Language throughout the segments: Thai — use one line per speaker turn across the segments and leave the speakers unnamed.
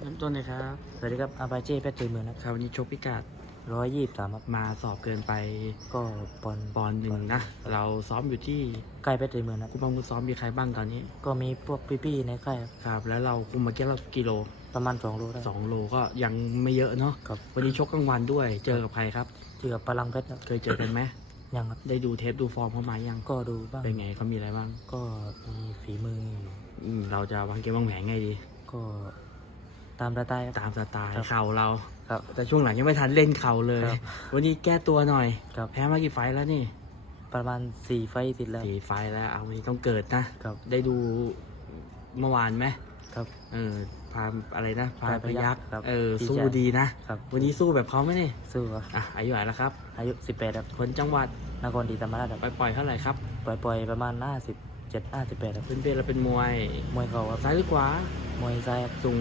เริ่มต้นเลยครับ
สวัสดีครับอาบาเจ้เพชรตีเมืองนะ
ครับวันนี้ชกพิกัด
123ครับ
มาสอบเกินไป
ก็ปอน
ปอนด์หนึ่งนะ เราซ้อมอยู่ที่
ใกล้เพชรตีเมืองนะ
คุมบังคุซ้อมมีใครบ้างตอนนี้
ก็มีพวกพี่ๆในค่ายครับ
ครับ แล้วเราคุมมาเกี่ยวกิโล
ประมาณ2 โลได้
2 โลก็ยังไม่เยอะเนาะ
ครับ
วันนี้ชกกลางวันด้วย เจอกับใครครับ
เจอกับพลังเพชรครับ
เคยเจอกันไหม
ยังครับ
ได้ดูเทปดูฟอร์มเขามายัง
ก็ดูบ้าง
เป็นไงเขามีอะไรบ้าง
ก็มีฝีมือ
เราจะวางเกมวางแผนไงดี
ก็ตามสไตล์ครับ
ตามสไตล์
ครับ
เข่าเรา
ครับ
แต่ช่วงหลังยังไม่ทันเล่นเข่าเลย
ครับ
วันนี้แก้ตัวหน่อย
ครับ
แพ้มากี่ไฟล์แล้วนี่
ประมาณ4 ไฟต์ติดแล้ว
4 ไฟล์แล้วเอาวันนี้ต้องเกิดนะ
ครับ
ได้ดูเมื่อวานไหม
ครับ
พามอะไรนะพามพยักษ์
ครับ
สู้
ดีใจ
ดีนะ
ครับ
วันนี้สู้แบบเขาไหมเนี่ย
สู้ครับ
อายุเท่าไหร่แล้วครับ
อายุ18ครับ
คนจังหวัด
นครศรีธรรมราชครับ
ปล่อยเท่าไหร่ครับ
ปล่อยประมาณ57 58ครับ
เป็นเปเราเป็นมวย
มวยเข่าครับ
ซ้ายหรือขวาม
วยซ้ายครับ
สูง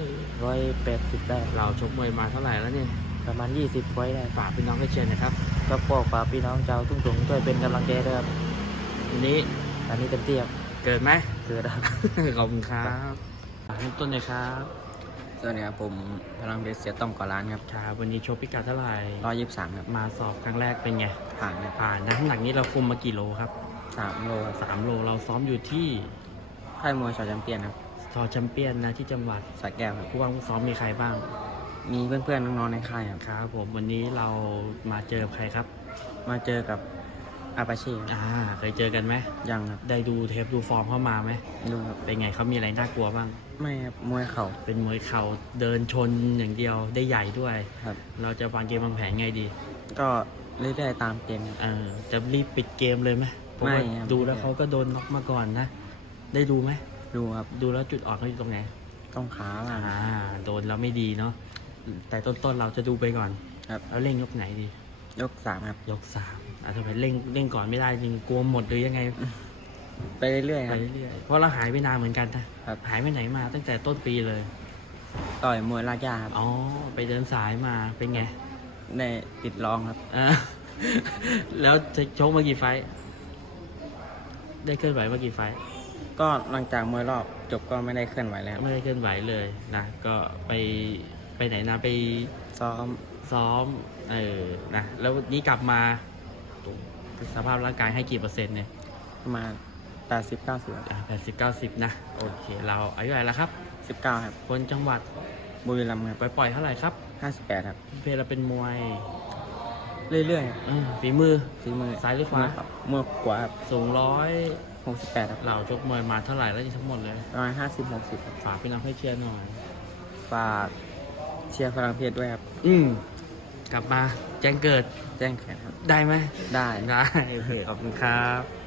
180ได้ครับ
เราชกมวยมาเท่าไหร่แล้วเนี่ย
ประมาณ20 ไฟต์ได้
ฝากพี่น้องให้เชียร์หนะครับ
ก็พวกฝากพี่น้องชาวทุ่งสงช่วยเป็นกำลังใจด้วยครับ
วันนี้
อันนี้เต็มที่ครับ
เกิดไหม
เกิดครับ
ขอบคุณครับเริ่มต้นเลยครับ
สวัสดีครับผมพลังเพชรเสียต้อมก่อร้านครับ
ครับวันนี้ชกพิกัดเท่าไหร่
123ครับ
มาสอบครั้งแรกเป็นไง
ผ่านครับ
ผ่านนะน้ำหนักนี้เราคุมมากี่โลครับ
3 โลครับ
3 โลเราซ้อมอยู่ที่
ค่ายมวยชอแชมเปี้ยนครับ
ซอแชมเปี้ยนนะที่จังหวัด
สระแก้วครับ
ผู้ว่างผู้ซ้อมมีใครบ้าง
มีเพื่อนๆน้องๆในค่ายครับ
ครับผมวันนี้เรามาเจอกับใครครับ
มาเจอกับอาปาชีครับ
เคยเจอกันไหม
ยังครับ
ได้ดูเทปดูฟอร์มเข้ามาไหม
ดูครับ
เป็นไงเขามีอะไรน่ากลัวบ้าง
ไม่ครับมวยเข่า
เป็นมวยเข่าเดินชนอย่างเดียวได้ใหญ่ด้วย
ครับ
เราจะวางเกมวางแผนไงดี
ก็เรื่อยๆตามเกมครับ
จะรีบปิดเกมเลยไหมเพราะว่า
ไม่ครับ
ดูแล้วเขาก็โดนน็อกมาก่อนนะ ได้ดูไหม
ดูครับ
ดูแล้วจุดอ่อนเขาอยู่ตรงไหน
ต้องขาบ้าง
โดนแล้วไม่ดีเนาะแต่ต้นๆเราจะดูไปก่อน
ครับ
แล้วเร่งยกไหนดี
ยก 3 ครับ
ยก3ทำไมเร่งก่อนไม่ได้จริงกลัวหมดหรือยังไง
ไปเรื่อยๆ
ไป
ครับ
เรื่อยๆเพราะเราหายไปนานเหมือนกันนะครับ หายไปไหนมาตั้งแต่ต้นปีเลย
ต่อยมวยลากยาครับ
อ๋อไปเดินสายมาเป็นไง
ในติดรองครับ
อ่า แล้วจะชกมากี่ไฟท์ได้เคลื่อนไหวมากี่ไฟท์
ก็หลังจากมวยรอบจบก็ไม่ได้เคลื่อนไหวแล้วครับ
ไม่ได้เคลื่อนไหวเลยนะก็ไปไหนนะไป
ซ้อม
ซ้อมนะแล้วนี้กลับมาสภาพร่างกายให้กี่เปอร์เซ็นต์เนี่ย
ประมาณ80-90ครับ
80-90นะโอเคเราอายุเท่าไหร่แล้วครับ
19ครับ
คนจังหวัด
บุรีรัมย์ครั
ปล่อยเท่าไหร่ครับ
บ58ครับ
เพลเราเป็นมวย
เรื่อยๆครับ
ฝีมือ
ฝีมือ
ซ้ายหรือขวา
มือขวาครับ
สูง
68ครับ
เราชกมวยมาเท่าไหร่แล้วทั้งหมดเลย
ประมาณ50-60ครับ
ฝากพี่น้องให้เชียร์หน่อย
ฝากเชียร์พลังเพชรด้วยครับ
กลับมาแจ้งเกิด
แจ้งแขนครับ
ได้ไหม
ได้
ได้โอเคขอบคุณครับ